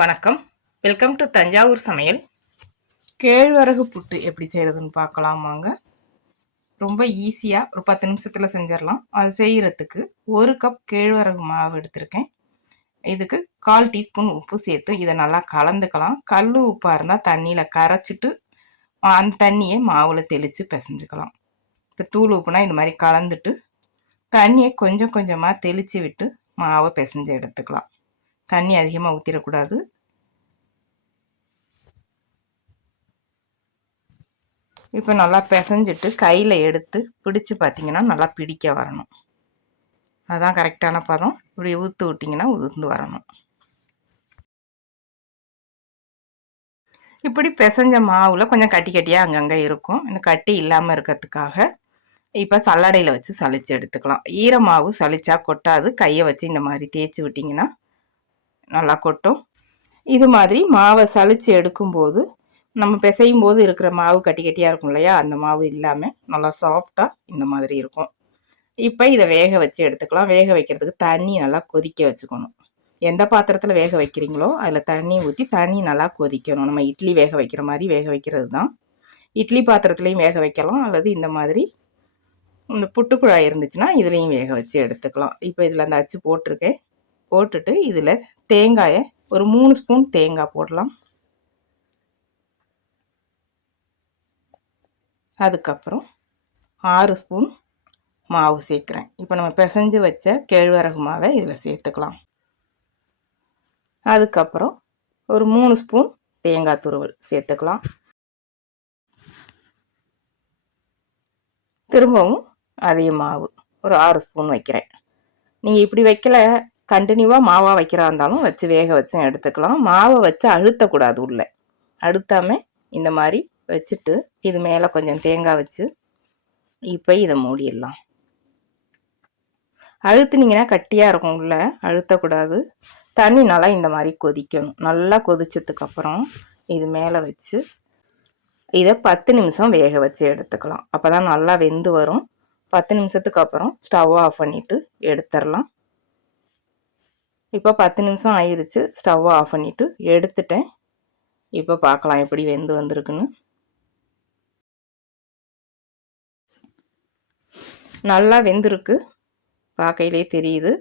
வணக்கம். Welcome to Thanjavur சமையல். கேழ்வரகு புட்டு எப்படி செய்கிறதுன்னு பார்க்கலாமாங்க ரொம்ப ஈஸியாக ஒரு பத்து நிமிஷத்தில் செஞ்சிடலாம். அது செய்கிறதுக்கு ஒரு கப் கேழ்வரகு மாவு எடுத்திருக்கேன். இதுக்கு கால் டீஸ்பூன் உப்பு சேர்த்து இதை நல்லா கலந்துக்கலாம். கல் உப்பாக இருந்தால் தண்ணியில் கரைச்சிட்டு அந்த தண்ணியை மாவில் தெளித்து பிசைஞ்சுக்கலாம். இப்போ தூள் உப்புனா இந்த மாதிரி கலந்துட்டு தண்ணியை கொஞ்சம் கொஞ்சமாக தெளித்து விட்டு மாவை பிசைஞ்சு எடுத்துக்கலாம். தண்ணி அதிகமாக ஊற்றிடக்கூடாது இப்போ நல்லா பிசைஞ்சிட்டு கையில் எடுத்து பிடிச்சி பார்த்தீங்கன்னா நல்லா பிடிக்க வரணும். அதுதான் கரெக்டான பதம். இப்படி ஊற்று விட்டிங்கன்னா உதிர்ந்து வரணும். இப்படி பிசைஞ்ச மாவில் கொஞ்சம் கட்டி கட்டியாக அங்கங்கே இருக்கும். இந்த கட்டி இல்லாமல் இருக்கிறதுக்காக இப்போ சல்லடையில் வச்சு சளிச்சு எடுத்துக்கலாம். ஈரமாவு சளிச்சா கொட்டாது. கையை வச்சு இந்த மாதிரி தேய்ச்சி விட்டிங்கன்னா நல்லா கொட்டும். இது மாதிரி மாவை சளிச்சு எடுக்கும்போது நம்ம பிசையும் போது இருக்கிற மாவு கட்டி கட்டியாக இருக்கும் இல்லையா? அந்த மாவு இல்லாமல் நல்லா சாஃப்டாக இந்த மாதிரி இருக்கும். இப்போ இதை வேக வச்சு எடுத்துக்கலாம். வேக வைக்கிறதுக்கு தண்ணி நல்லா கொதிக்க வச்சுக்கணும். எந்த பாத்திரத்தில் வேக வைக்கிறீங்களோ அதில் தண்ணி ஊற்றி தண்ணி நல்லா கொதிக்கணும். நம்ம இட்லி வேக வைக்கிற மாதிரி வேக வைக்கிறது தான். இட்லி பாத்திரத்துலேயும் வேக வைக்கலாம். அல்லது இந்த மாதிரி இந்த புட்டுக்குழாய் இருந்துச்சுன்னா இதுலேயும் வேக வச்சு எடுத்துக்கலாம். இப்போ இதில் அந்த அச்சு போட்டிருக்கேன். போட்டுட்டு இதில் தேங்காயை ஒரு மூணு ஸ்பூன் தேங்காய் போடலாம். அதுக்கப்புறம் ஆறு ஸ்பூன் மாவு சேர்க்குறேன். இப்போ நம்ம பிசைஞ்சு வச்ச கேழ்வரகு மாவை இதில் சேர்த்துக்கலாம். அதுக்கப்புறம் ஒரு மூணு ஸ்பூன் தேங்காய் துருவல் சேர்த்துக்கலாம். திரும்பவும் அதே மாவு ஒரு ஆறு ஸ்பூன் வைக்கிறேன். நீங்கள் இப்படி வைக்கல கண்டினியூவாக மாவாக வைக்கிறா இருந்தாலும் வச்சு வேக வச்சும் எடுத்துக்கலாம். மாவை வச்சு அழுத்தக்கூடாது உள்ளே. அழுத்தாமல் இந்த மாதிரி வச்சுட்டு இது மேலே கொஞ்சம் தேங்காய் வச்சு இப்போ இதை மூடிடலாம். அழுத்துனீங்கன்னா கட்டியாக இருக்கும் உள்ள அழுத்தக்கூடாது. தண்ணி நல்லா இந்த மாதிரி கொதிக்கணும். நல்லா கொதிச்சதுக்கப்புறம் இது மேலே வச்சு இதை பத்து நிமிஷம் வேக வச்சு எடுத்துக்கலாம். அப்போ தான் நல்லா வெந்து வரும். பத்து நிமிஷத்துக்கு அப்புறம் ஸ்டவ் ஆஃப் பண்ணிவிட்டு எடுத்துடலாம். இப்போ பத்து நிமிஷம் ஆயிடுச்சு ஸ்டவ் ஆஃப் பண்ணிவிட்டு எடுத்துட்டேன். இப்போ பார்க்கலாம் எப்படி வெந்து வந்திருக்குன்னு. நல்லா வெந்திருக்கு. பார்க்கையிலே தெரியுது.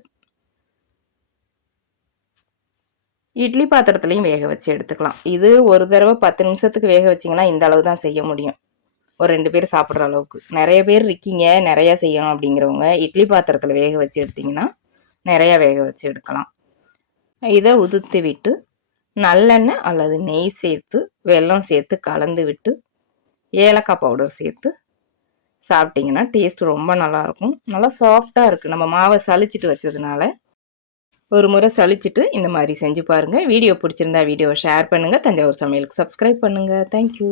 இட்லி பாத்திரத்துலையும் வேக வச்சு எடுத்துக்கலாம். இது ஒரு தடவை பத்து நிமிஷத்துக்கு வேக வச்சிங்கன்னா இந்த அளவு தான் செய்ய முடியும். ஒரு ரெண்டு பேர் சாப்பிட்ற அளவுக்கு. நிறைய பேர் இருக்கீங்க நிறையா செய்யணும் அப்படிங்கிறவங்க இட்லி பாத்திரத்தில் வேக வச்சு எடுத்திங்கன்னா நிறையா வேக வச்சு எடுக்கலாம். இதை உதுத்து விட்டு நல்லெண்ணெய் அல்லது நெய் சேர்த்து வெல்லம் சேர்த்து கலந்து விட்டு ஏலக்காய் பவுடர் சேர்த்து சாப்பிட்டிங்கன்னா டேஸ்ட் ரொம்ப நல்லாயிருக்கும். நல்லா சாஃப்டாக இருக்குது நம்ம மாவை சளிச்சிட்டு வச்சதுனால ஒரு முறை சளிச்சிட்டு இந்த மாதிரி செஞ்சு பாருங்கள் வீடியோ பிடிச்சிருந்தா வீடியோவை ஷேர் பண்ணுங்கள் தஞ்சாவூர் சமையலுக்கு சப்ஸ்கிரைப் பண்ணுங்கள் தேங்க்யூ